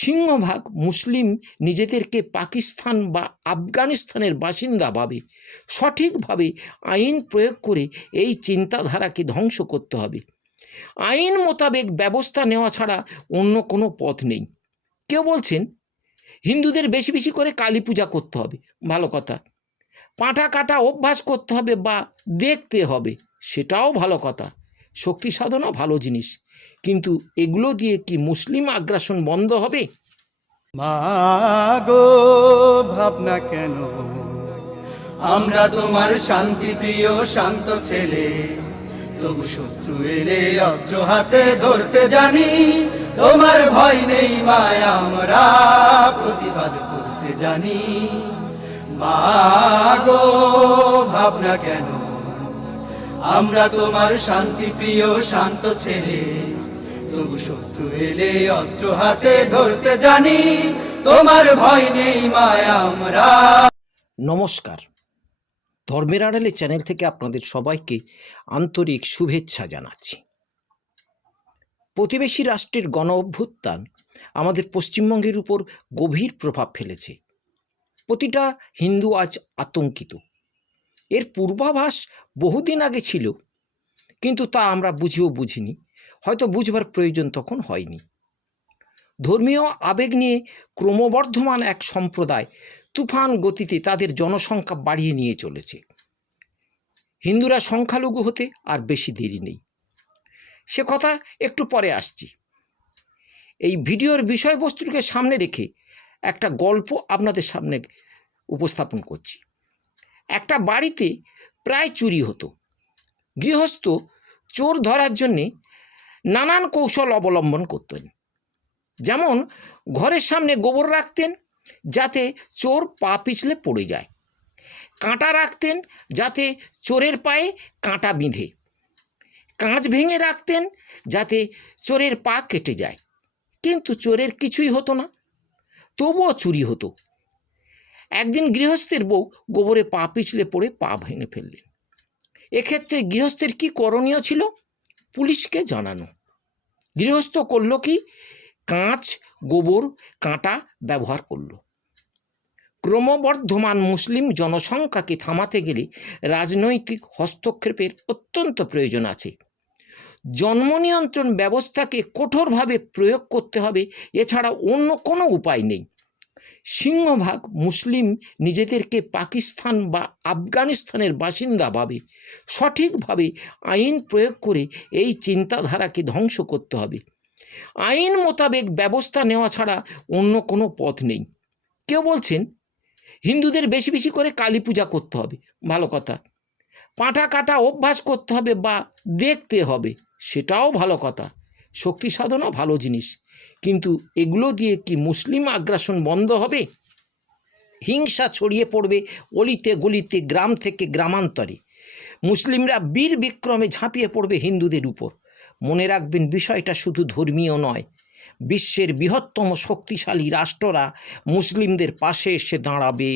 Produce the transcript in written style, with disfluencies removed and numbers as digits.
সিংহভাগ মুসলিম নিজেদেরকে পাকিস্তান বা আফগানিস্তানের বাসিন্দা ভাবে। সঠিকভাবে আইন প্রয়োগ করে এই চিন্তাধারাকে ধ্বংস করতে হবে। আইন মোতাবেক ব্যবস্থা নেওয়া ছাড়া অন্য কোনো পথ নেই। কেউ বলছেন হিন্দুদের বেশি বেশি করে কালী পূজা করতে হবে, ভালো কথা। পাঁঠা কাটা অভ্যাস করতে হবে বা দেখতে হবে, সেটাও ভালো কথা। শক্তি সাধনা ভালো জিনিস, কিন্তু এগুলো দিয়ে কি মুসলিম আগ্রাসন বন্ধ হবে? মাগো ভাবনা কেন, আমরা তোমার শান্তি প্রিয় শান্ত ছেলে, তবু শত্রু এলে অস্ত্র হাতে ধরতে জানি। তোমার ভয় নেই মায়, আমরা প্রতিবাদ করতে জানি। মাগো ভাবনা কেন, আমরা তোমার শান্তি প্রিয় শান্ত ছেলে, তবু শত্রু এলে অস্ত্র হাতে ধরতে জানি। তোমার ভয় নেই মায়, আমরা। নমস্কার, ধর্মের আড়ালে চ্যানেল থেকে আপনাদের সবাইকে আন্তরিক শুভেচ্ছা জানাচ্ছি। প্রতিবেশী রাষ্ট্রের গণ অভ্যুত্থান আমাদের পশ্চিমবঙ্গের উপর গভীর প্রভাব ফেলেছে। প্রতিটা হিন্দু আজ আতঙ্কিত। এর পূর্বাভাস বহুদিন আগে ছিল, কিন্তু তা আমরা বুঝেও বুঝিনি, হয়তো বুঝবার প্রয়োজন তখন হয়নি। ধর্মীয় আবেগ নিয়ে ক্রমবর্ধমান এক সম্প্রদায় তুফান গতিতে তাদের জনসংখ্যা বাড়িয়ে নিয়ে চলেছে। হিন্দুরা সংখ্যালঘু হতে আর বেশি দেরি নেই, সে কথা একটু পরে আসছি। এই ভিডিওর বিষয়বস্তুকে সামনে রেখে একটা গল্প আপনাদের সামনে উপস্থাপন করছি। একটা বাড়িতে প্রায় চুরি হতো। গৃহস্থ চোর ধরার জন্যে নানান কৌশল অবলম্বন করতেন। যেমন ঘরের সামনে গোবর রাখতেন যাতে চোর পা পিছলে পড়ে যায়, কাঁটা রাখতেন যাতে চোরের পায়ে কাঁটা বিঁধে, কাঁচ ভেঙে রাখতেন যাতে চোরের পা কেটে যায়। কিন্তু চোরের কিছুই হতো না, তবুও চুরি হতো। একদিন গৃহস্থের বউ গোবরে পা পিছলে পড়ে পা ভেঙে ফেললেন। এক্ষেত্রে গৃহস্থের কি করণীয় ছিল? পুলিশকে জানানো। গৃহস্থ করল কি? কাঁচ, গোবর, কাঁটা ব্যবহার করল। ক্রমবর্ধমান মুসলিম জনসংখ্যাকে থামাতে গেলে রাজনৈতিক হস্তক্ষেপের অত্যন্ত প্রয়োজন আছে। জন্ম নিয়ন্ত্রণ ব্যবস্থাকে কঠোরভাবে প্রয়োগ করতে হবে, এছাড়া অন্য কোনো উপায় নেই। সিংহভাগ মুসলিম নিজেদেরকে পাকিস্তান বা আফগানিস্তানের বাসিন্দা ভাবে। সঠিকভাবে আইন প্রয়োগ করে এই চিন্তাধারাকে ধ্বংস করতে হবে। আইন মোতাবেক ব্যবস্থা নেওয়া ছাড়া অন্য কোনো পথ নেই। কেউ বলছেন হিন্দুদের বেশি বেশি করে কালী পূজা করতে হবে, ভালো কথা। পাঁঠা কাটা অভ্যাস করতে হবে বা দেখতে হবে, সেটাও ভালো কথা। শক্তি সাধনা ভালো জিনিস, কিন্তু এগুলো দিয়ে কি মুসলিম আগ্রাসন বন্ধ হবে? হিংসা ছড়িয়ে পড়বে অলিতে গলিতে, গ্রাম থেকে গ্রামান্তরে। মুসলিমরা বীর বিক্রমে ঝাঁপিয়ে পড়বে হিন্দুদের উপর। মনে রাখবেন, বিষয়টা শুধু ধর্মীয় নয়। বিশ্বের বৃহত্তম শক্তিশালী রাষ্ট্ররা মুসলিমদের পাশে এসে দাঁড়াবে।